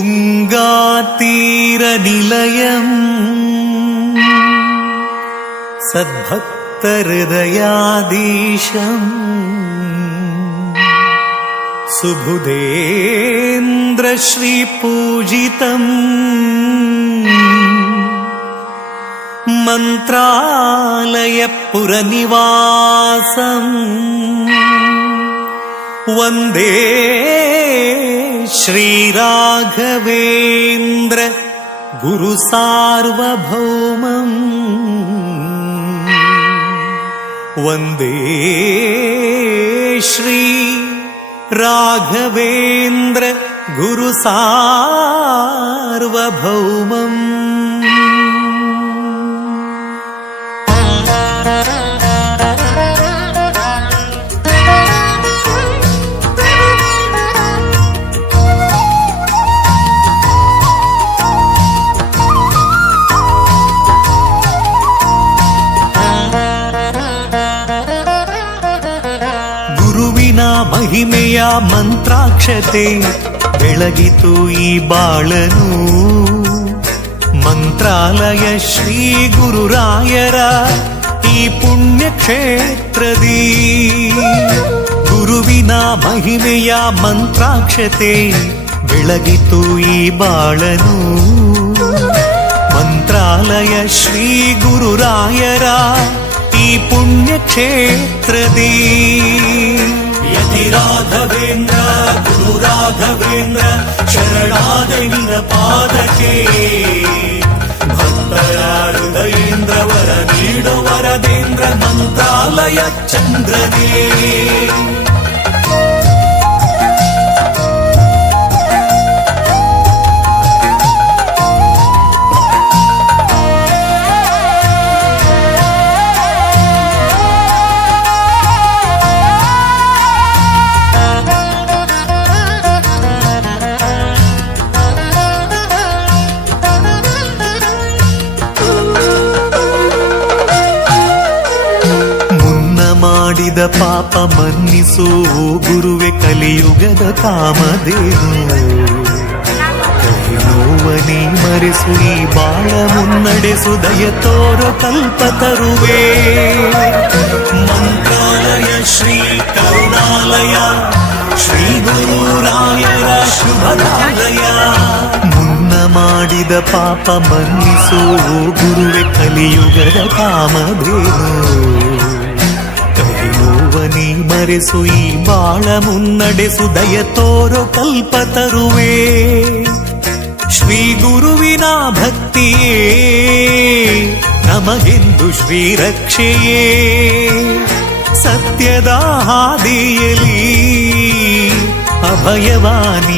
ತುಂಗಾತೀರನಿಲಯಂ ಸದ್ಭಕ್ತಹೃದಯಾಧೀಶಂ ಸುಬುಧೇಂದ್ರ ಶ್ರೀಪೂಜಿತಂ ಮಂತ್ರಾಲಯ ಪುರನಿವಾಸಂ ವಂದೇ ಶ್ರೀರಾಘವೇಂದ್ರ ಗುರು ಸಾರ್ವಭೌಮಂ ವಂದೇ ಶ್ರೀ ರಾಘವೇಂದ್ರ ಗುರು ಸಾರ್ವಭೌಮಂ. ಮಹಿಮೆಯ ಮಂತ್ರಾಕ್ಷತೆ ಬೆಳಗಿತು ಈ ಬಾಳನು. ಮಂತ್ರಾಲಯ ಶ್ರೀ ಗುರುರಾಯರ ಈ ಪುಣ್ಯ ಕ್ಷೇತ್ರದಿ ಗುರುವಿನ ಮಹಿಮೆಯ ಮಂತ್ರಾಕ್ಷತೆ ಬೆಳಗಿತು ಈ ಬಾಳನು. ಮಂತ್ರಾಲಯ ಶ್ರೀ ಗುರುರಾಯರ ಈ ಪುಣ್ಯ ಕ್ಷೇತ್ರದಿ ಯತಿ ರಾಘವೇಂದ್ರ ಗುರು ರಾಘವೇಂದ್ರ ಶರಣಾದ ನಿನ್ನ ಪಾದಕ್ಕೆ ಭಕ್ತರ ಹೃದಯೇಂದ್ರ ವರ ನೀಡೋ ವರದೇಂದ್ರ ಮಂತ್ರಾಲಯ ಚಂದ್ರನೇ. ಮಾಡಿದ ಪಾಪ ಮನ್ನಿಸೋ ಗುರುವೆ ಕಲಿಯುಗದ ಕಾಮಧೇನು. ನೋವನಿ ಮರೆಸು ಈ ಬಾಳ ಮುನ್ನಡೆಸು ದಯ ತೋರೋ ಕಲ್ಪತರುವೆ. ಮಂತ್ರಾಲಯ ಶ್ರೀ ಕರುಣಾಲಯ ಶ್ರೀ ಗುರುರಾಯರ ಶುಭದಾಲಯ. ಮುನ್ನ ಮಾಡಿದ ಪಾಪ ಮನ್ನಿಸೋ ಗುರುವೆ ಕಲಿಯುಗದ ಕಾಮಧೇನು. ನೋವನಿ ಮರೆಸು ಈ ಬಾಳ ಮುನ್ನಡೆಸು ದಯ ತೋರೋ ಕಲ್ಪತರುವೆ. ಶ್ರೀ ಗುರುವಿನ ಭಕ್ತಿಯೇ ನಮಗೆಂದು ಶ್ರೀ ರಕ್ಷೆಯೇ. ಸತ್ಯದ ಹಾದಿಯಲಿ ಅಭಯವಾನಿ